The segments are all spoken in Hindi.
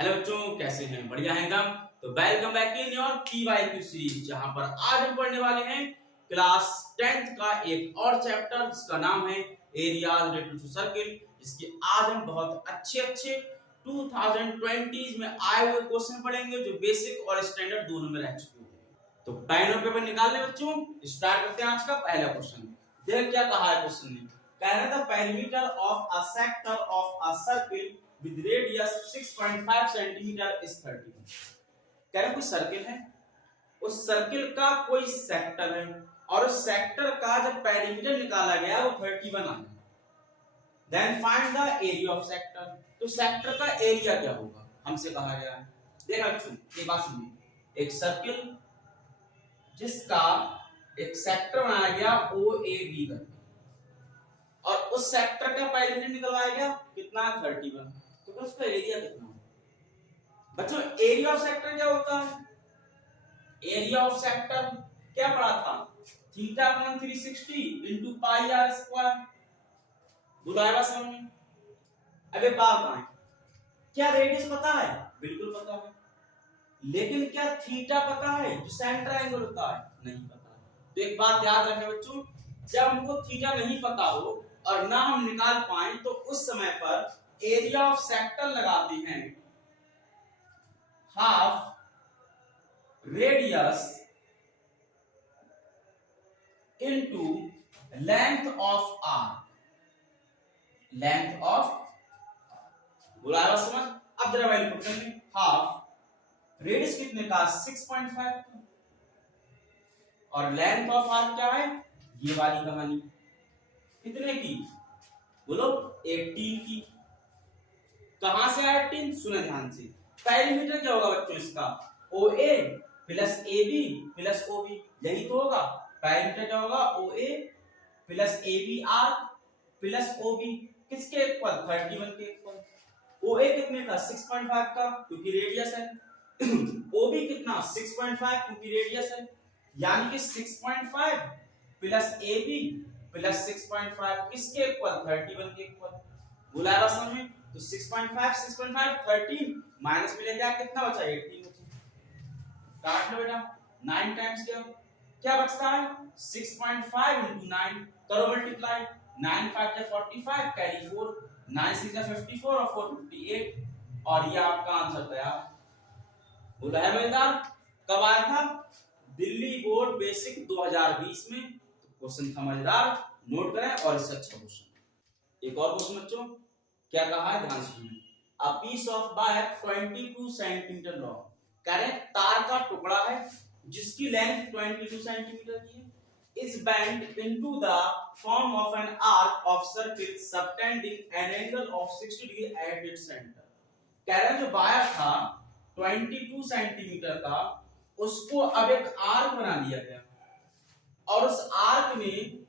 हेलो बच्चों, कैसे हैं? बढ़िया हैं एकदम। तो welcome back in your PYQ series, जहां पर आज हम पढ़ने वाले हैं क्लास 10th का एक और चैप्टर जिसका नाम है एरियाज रिलेटेड टू सर्किल। जिसके आज हम बहुत अच्छे 2020 में आए हुए क्वेश्चन पढ़ेंगे जो बेसिक और स्टैंडर्ड दोनों में रह चुके हैं। तो पेन और पेपर निकाल लें बच्चों, स्टार्ट करते हैं आज का पहला क्वेश्चन। देख क्या कहा है क्वेश्चन में। कह रहा था perimeter of a sector of a circle with radius 6.5 centimetre is 30। कह रहे कोई सर्किल है, उस सर्किल का कोई सेक्टर है और उस सेक्टर का जब पेरीमीटर निकाला गया वो 31 आया। Then find the area of sector. तो सेक्टर का एरिया क्या होगा हमसे कहा गया है। देखा बच्चों, ये बात सुनिए, एक सर्किल जिसका एक सेक्टर बनाया गया ओ ए बी करके और उस सेक्टर का पेरीमीटर निकलवाया गया कितना, 31। तो उसका एरिया कितना होगा बच्चों? एरिया ऑफ सेक्टर क्या होता है? एरिया ऑफ सेक्टर क्या पढ़ा था, theta upon 360 into pi R square. बुलाएगा समझ में। अब एक बात है, क्या रेडियस पता है? बिल्कुल पता है, लेकिन क्या थीटा पता है जो सेंटर एंगल होता है? नहीं पता है। तो एक बात याद रखें बच्चों, जब हमको थीटा नहीं पता हो और ना हम निकाल पाए तो उस समय पर एरिया ऑफ सेक्टर लगाते हैं half radius into length of arc. Length of बुलावा समझ। अब जरा वैल्यू पुट करेंगे, हाफ रेडियस कितने का, 6.5 और लेंथ ऑफ आर्क क्या है, ये वाली कहानी कितने की बोलो, 18 की। कहां से आया 18? सुने ध्यान से। पेरीमीटर क्या होगा बच्चों इसका, O A plus A B plus O B, यही तो होगा। पेरीमीटर क्या होगा, O A plus A B R plus O B, किसके इक्वल, 31 के इक्वल। ओ ए कितने का, 6.5 का, क्योंकि रेडियस है। ओ बी कितना, 6.5 क्योंकि रेडियस है। यानी कि 6.5 प्लस ए बी प्लस 6.5 किसके इक्वल, 31 के इक्वल। बुलाया समझ में। तो 6.5 13 माइनस में ले जाए कितना बचा, 18 बचा। काट लो बेटा, 9 टाइम्स क्या बचता है, 6.5 into 9 करो मल्टीप्लाई। 9 5 जा 45 कैरी 4, 9 6 जा 54 और 4 58 और ये आपका आंसर तैयार। बोला है मजेदार। कब आया था, दिल्ली बोर्ड बेसिक 2020 में। तो क्वेश्चन था मजेदार, नोट करें और इससे अच्छा क्वेश्चन। एक और क्वेश्चन बच्चों, क्या कहा है ध्यान से सुनिए। A piece of wire 22 centimetre long. कह रहे तार का टुकड़ा है जिसकी लेंथ 22 सेंटीमीटर की है, is bend into the form of an arc of circle subtending an angle of 60 degree at its centre. कह रहे जो वायर था 22 सेंटीमीटर का, उसको अब एक आर्क बना दिया गया और उस आर्क में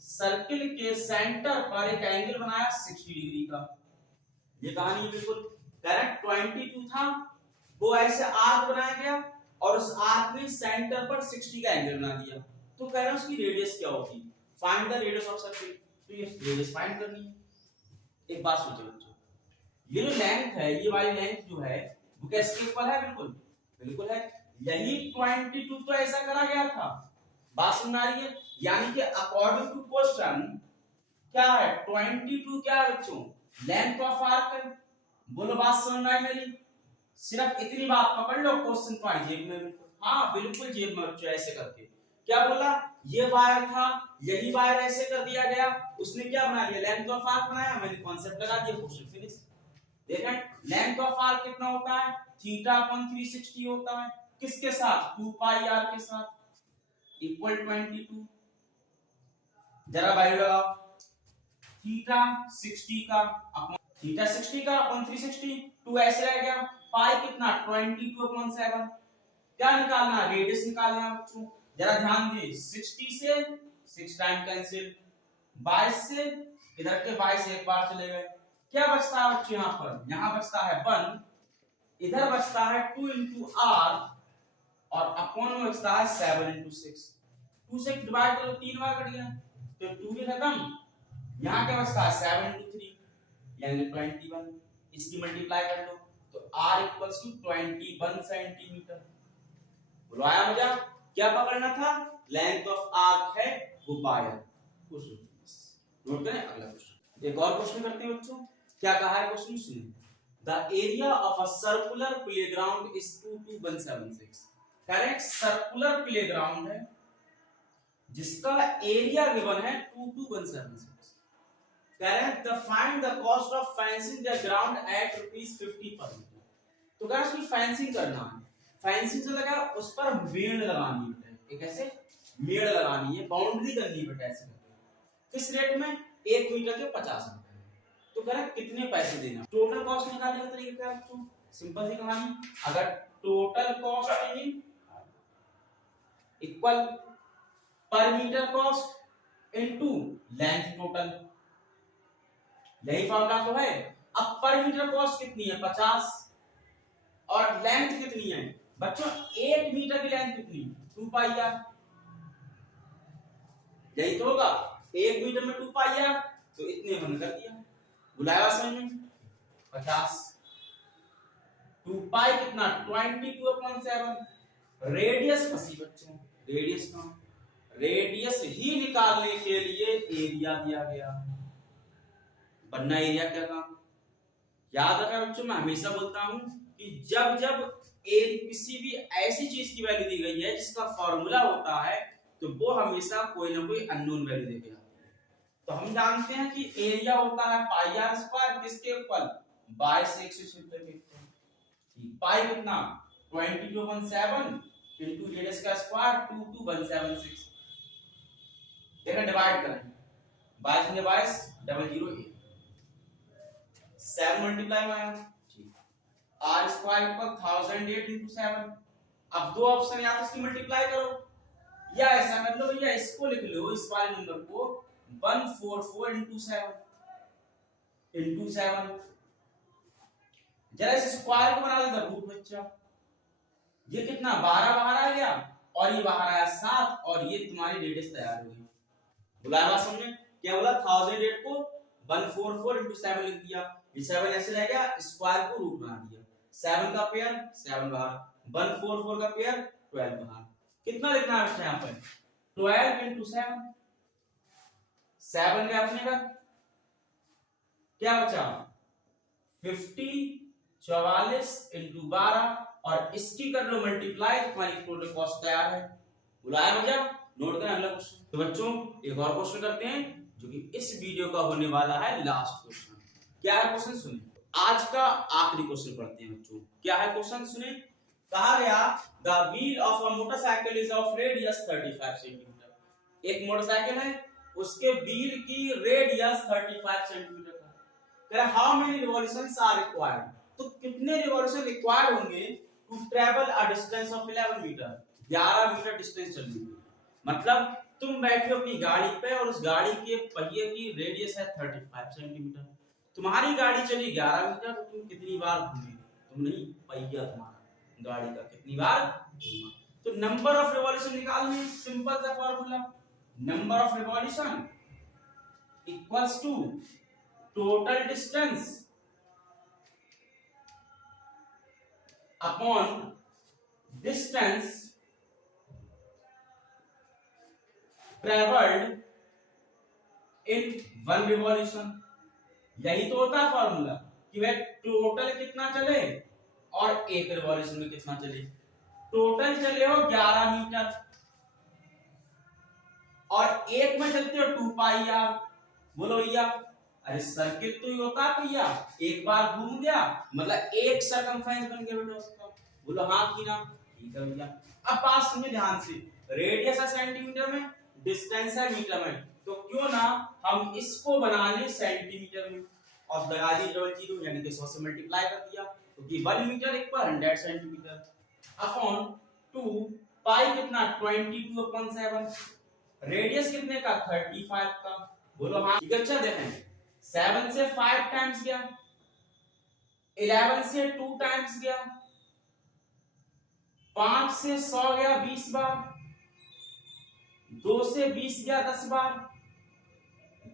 सर्किल के सेंटर पर एक एंगल बनाया 60 डिग्री का। ये कहानी बिल्कुल करेक्ट। 22 था, वो ऐसे आर्क बनाया गया और उस आर्क में सेंटर पर 60 का एंगल बना दिया। तो कह रहा है उसकी रेडियस क्या होगी, find the radius of circle. तो ये रेडियस फाइंड करनी है। एक बात सोचो बच्चों, ये जो लेंथ है, ये वाली लेंथ जो है वो क्या इसके इक्वल है? बिल्कुल बिल्कुल है। यही 22 तो ऐसा करा गया था। बात सुन आ रही है। यानी कि अकॉर्डिंग टू क्वेश्चन क्या है, 22 क्या है बच्चों, लेंथ ऑफ आर्क। बोलो बात समझ में आई मेरी? सिर्फ इतनी बात पकड़ लो, क्वेश्चन पॉइंट जेब में। बिल्कुल हाँ, बिल्कुल जेब में बच्चों। ऐसे करके क्या बोला, ये वायर था, यही वायर ऐसे कर दिया गया, उसने क्या बना लिया, लेंथ ऑफ आर्क बनाया, मैंने कॉन्सेप्ट लगा दिया, क्वेश्चन फिनिश। देखें लेंथ ऑफ आर्क कितना होता है, थीटा अपॉन 360 होता है, किसके साथ, 2 पाई आर के साथ, इक्वल 22। जरा वैल्यू लगाओ, थीटा 60 का अपॉन थीटा 60 का अपॉन 360, 2 ऐसे रह गया, पाई कितना, 22 अपॉन 7। क्या निकालना, रेडियस निकालना बच्चों। जरा ध्यान दे, 60 से 6 टाइम कैंसिल, 22 से इधर के 22 एक बार चले गए, क्या बचता है बच्चों, यहां बचता है 1, इधर बचता है 2 into r और अपॉन में बचता है 7 into 6। 2 से डिवाइड करो, 3 बार कट गया तो 2 भी खत्म। यहाँ क्या बचता है 7 into 3 यानी 21। इसकी मल्टीप्लाई कर लो तो r इक्वल्स टू 21 सेंटीमीटर। बोलो आया मजा? क्या पकड़ना था? लेंथ ऑफ आर्क है वो पाया। नोट करें अगला क्वेश्चन। एक और क्वेश्चन करते हैं बच्चों। क्या कहा है क्वेश्चन सुनिए। The area of a circular playground is 22176। कह रहे हैं सर्कुलर प्लेग्राउंड है जिसका एरिया गिवन है 22176। कह रहे हैं the find the cost of fencing the ground eight ₹50 पर मीटर। तो कह रहे हैं उसकी फेंसिंग करना है। फेंसिंग से लगा उस पर मेड़ लगानी है, एक ऐसे मेड़ लगानी है, बाउंड्री करनी है बेटा ऐसे। किस रेट में? 1 मीटर के 50 रुपए। तो कह रहा है कितने पैसे देना। टोटल कॉस्ट निकालने का तरीका क्या है बच्चों? सिंपल सी कहानी, अगर total cost equal per metre cost into length total, यही फॉर्मूला तो है। अब पर मीटर कॉस्ट कितनी है? 50 और लेंथ कितनी है बच्चों? 1 मीटर की लेंथ कितनी? 2 पाई आर। यही तो होगा, 1 मीटर में 2 पाई आर, तो इतने हमने कर दिया। बुलाया समझ में? 50 2 पाई कितना? 22/7। रेडियस फंसी बच्चों, रेडियस का रेडियस ही निकालने के लिए एरिया दिया गया, वरना एरिया क्या काम। याद रखा बच्चों, मैं हमेशा बोलता हूं कि जब जब किसी भी ऐसी चीज की वैल्यू दी गई है जिसका फॉर्मूला होता है तो वो हमेशा कोई ना कोई अननोन वैल्यू देके आती है। तो हम जानते हैं कि एरिया होता है पाई आर स्क्वायर, किसके इक्वल? 22/176 के इक्वल। पाई कितना? 22/7 इनटू रेडियस का स्क्वायर 22176। देखा डिवाइड करें, 22 में 22 008 7 मल्टीप्लाई में आया आर स्क्वायर इक्वल 1008 इनटू 7। अब दो ऑप्शन या तो इसकी मल्टीप्लाई करो या ऐसा कर लो भैया, इसको लिख लो, इस वाले नंबर को 144 इनटू 7 जरा इस स्क्वायर को बना लेते रूट बच्चा। ये कितना? 12 बाहर आ गया और ये बाहर आया 7 और ये तुम्हारी रेडियस तैयार हो गई। बुलाया बात समझे? क्या बोला? 1008 को 144 इनटू 7 लिख दिया, ये 7 ऐसे रह गया, स्क्वायर को रूट बना दिया। 7 का पेयर 7 बाहर, 144 का पेयर 12 बाहर। कितना लिखना है यहाँ पर? 12 इनटू 7। 7 का अपने का क्या बचा? 50 44 इनटू 12 और इसकी कर लो मल्टीप्लाई, तुम्हारी टोटल कॉस्ट तैयार है। बुलाया मजा? नोट करें अगला क्वेश्चन। तो बच्चों एक और क्वेश्चन करते हैं जो कि इस वीडियो का होने वाला है लास्ट क्वेश्चन। क्या है क्वेश्चन सुनिए, आज का आखिरी क्वेश्चन पढ़ते हैं बच्चों। क्या है क्वेश्चन सुनिए। कहा गया the wheel of a motorcycle is of radius 35 centimetre. एक मोटरसाइकिल है, उसके व्हील की रेडियस 35 सेंटीमीटर है। How many revolutions are required. तो कितने रिवॉल्यूशन रिक्वायर्ड होंगे to travel a distance of 11 metre. 11 metre distance चलनी है। मतलब तुम बैठे हो अपनी गाड़ी पे और उस गाड़ी के पहिए की रेडियस है 35 सेंटीमीटर। तुम्हारी गाड़ी चली 11 मीटर, तो तुम कितनी बार घूमे? तुम नहीं, पहिया तुम्हारा गाड़ी का कितनी बार घूमा। तो नंबर ऑफ रिवॉल्यूशन निकालने, सिंपल सा formula, number of revolution equals to total distance upon distance travelled in 1 revolution. यही तो होता है फॉर्मूला कि वह टोटल कितना चले और एक रिवॉल्यूशन में कितना चले। टोटल चले हो 11 मीटर और एक में चलते हो 2 पाई आर। बोलो भैया, अरे सर्किट तो ही होता है भैया, एक बार घूम गया मतलब एक सर्कमफ्रेंस बन गया बेटा उसका। बोलो हाँ की ना? ठीक है भैया। अब बात सुनिए ध्यान से, रेडियस है सेंटीमीटर में, डिस्टेंस है मीटर में, तो क्यों ना हम इसको बना लें सेंटीमीटर में और लगा दी 0 यानी कि 100 से मल्टीप्लाई कर दिया, क्योंकि 1 मीटर इक्वल 100 सेंटीमीटर अपॉन 2 पाई कितना 22/7, रेडियस कितने का 35 का। बोलो हाँ। अच्छा देखें, 7 से 5 टाइम्स गया, 11 से 2 टाइम्स गया, 5 से 100 गया 20 बार, 2 से 20 गया 10 बार,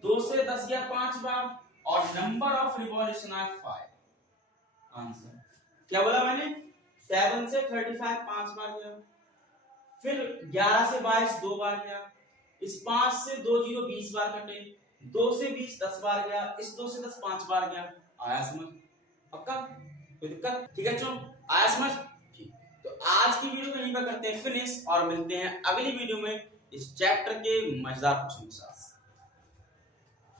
2 से 10 गया 5 बार और नंबर ऑफ रिवॉल्यूशन है 5। आंसर क्या बोला मैंने? 7 से 35 5 बार गया, फिर 11 से 22 2 बार गया, इस 5 से 2 0 20 बार कटे, 2 से 20 10 बार गया, इस 2 से 10 5 बार गया। आया समझ? पक्का? कोई दिक्कत? ठीक है चलो, आया समझ? ठीक। तो आज की वीडियो को यहीं पर करते हैं फिनिश और मिलते हैं अगली वीडियो में इस चैप्टर के मजेदार क्वेश्चन के साथ।